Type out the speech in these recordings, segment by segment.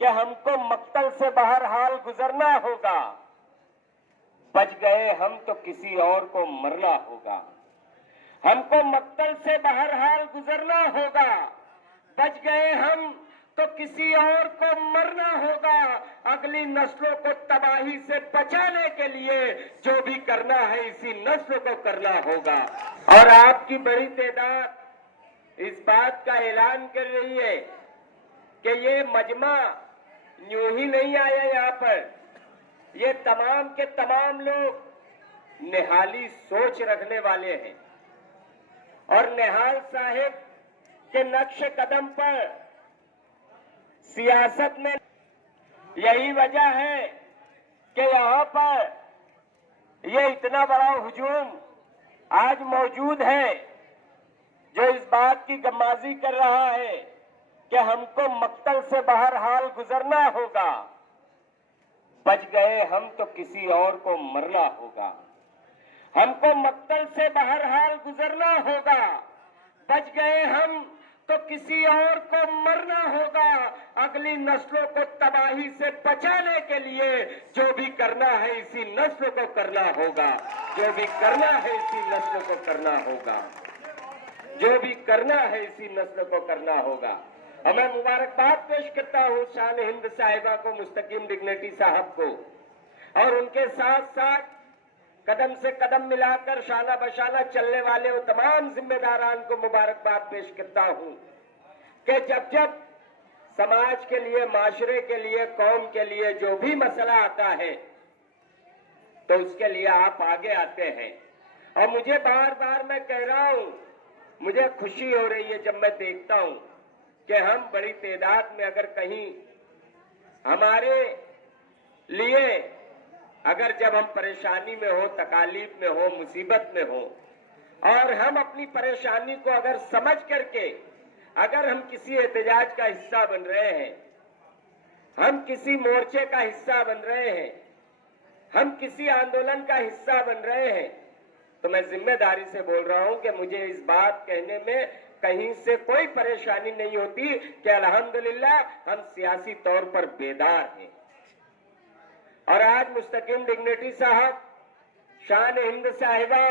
कि हमको मक्तल से बहरहाल गुजरना होगा। बच गए हम तो किसी और को मरना होगा। हमको मक्तल से बहरहाल गुजरना होगा। बच गए हम तो किसी और को मरना होगा। अगली नस्लों को तबाही से बचाने के लिए जो भी करना है इसी नस्ल को करना होगा। और आपकी बड़ी तादाद इस बात का ऐलान कर रही है कि ये मजमा यूं ही नहीं आया यहाँ पर। ये तमाम के तमाम लोग निहाली सोच रखने वाले हैं और निहाल साहिब के नक्श कदम पर सियासत में यही वजह है कि यहाँ पर ये इतना बड़ा हुजूम आज मौजूद है जो इस बात की गम्माजी कर रहा है कि हमको मक्तल से बहरहाल गुजरना होगा। बच गए हम तो किसी और को मरना होगा। हमको मक्तल से बहरहाल गुजरना होगा। बच गए हम तो किसी और को मरना होगा। अगली नस्लों को तबाही से बचाने के लिए जो भी करना है इसी नस्ल को करना होगा। जो भी करना है इसी नस्ल को करना होगा। जो भी करना है इसी नस्ल को करना होगा। और मैं मुबारकबाद पेश करता हूँ शान हिंद साहिबा को, मुस्तकीम डिग्निटी साहब को, और उनके साथ साथ कदम से कदम मिलाकर शाना बशाना चलने वाले वो तमाम जिम्मेदारान को मुबारकबाद पेश करता हूँ कि जब जब समाज के लिए, माशरे के लिए, कौम के लिए जो भी मसला आता है तो उसके लिए आप आगे आते हैं। और मुझे बार बार मैं कह रहा हूँ, मुझे खुशी हो रही है जब मैं देखता हूँ कि हम बड़ी तादाद में अगर कहीं हमारे लिए, अगर जब हम परेशानी में हो, तकालीफ में हो, मुसीबत में हो, और हम अपनी परेशानी को अगर समझ करके अगर हम किसी एहतजाज का हिस्सा बन रहे हैं, हम किसी मोर्चे का हिस्सा बन रहे हैं, हम किसी आंदोलन का हिस्सा बन रहे हैं, तो मैं जिम्मेदारी से बोल रहा हूं कि मुझे इस बात कहने में कहीं से कोई परेशानी नहीं होती कि अल्हम्दुलिल्लाह हम सियासी तौर पर बेदार हैं। और आज मुस्तकीम डिग्निटी साहब, शान हिंद साहिबा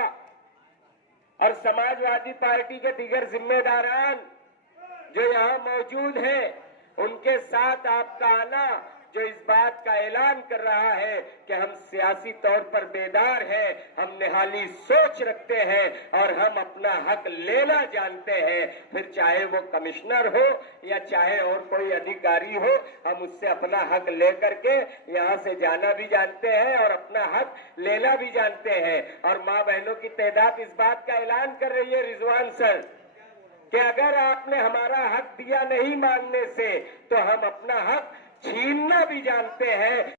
और समाजवादी पार्टी के दीगर जिम्मेदारान जो यहाँ मौजूद हैं, उनके साथ आपका आना जो इस बात का ऐलान कर रहा है कि हम सियासी तौर पर बेदार हैं, हम निहाली सोच रखते हैं और हम अपना हक लेना जानते हैं। फिर चाहे वो कमिश्नर हो या चाहे और कोई अधिकारी हो, हम उससे अपना हक लेकर के यहाँ से जाना भी जानते हैं और अपना हक लेना भी जानते हैं। और माँ बहनों की तादाद इस बात का ऐलान कर रही है, रिजवान सर, कि अगर आपने हमारा हक दिया नहीं मांगने से तो हम अपना हक छीनना भी जानते हैं।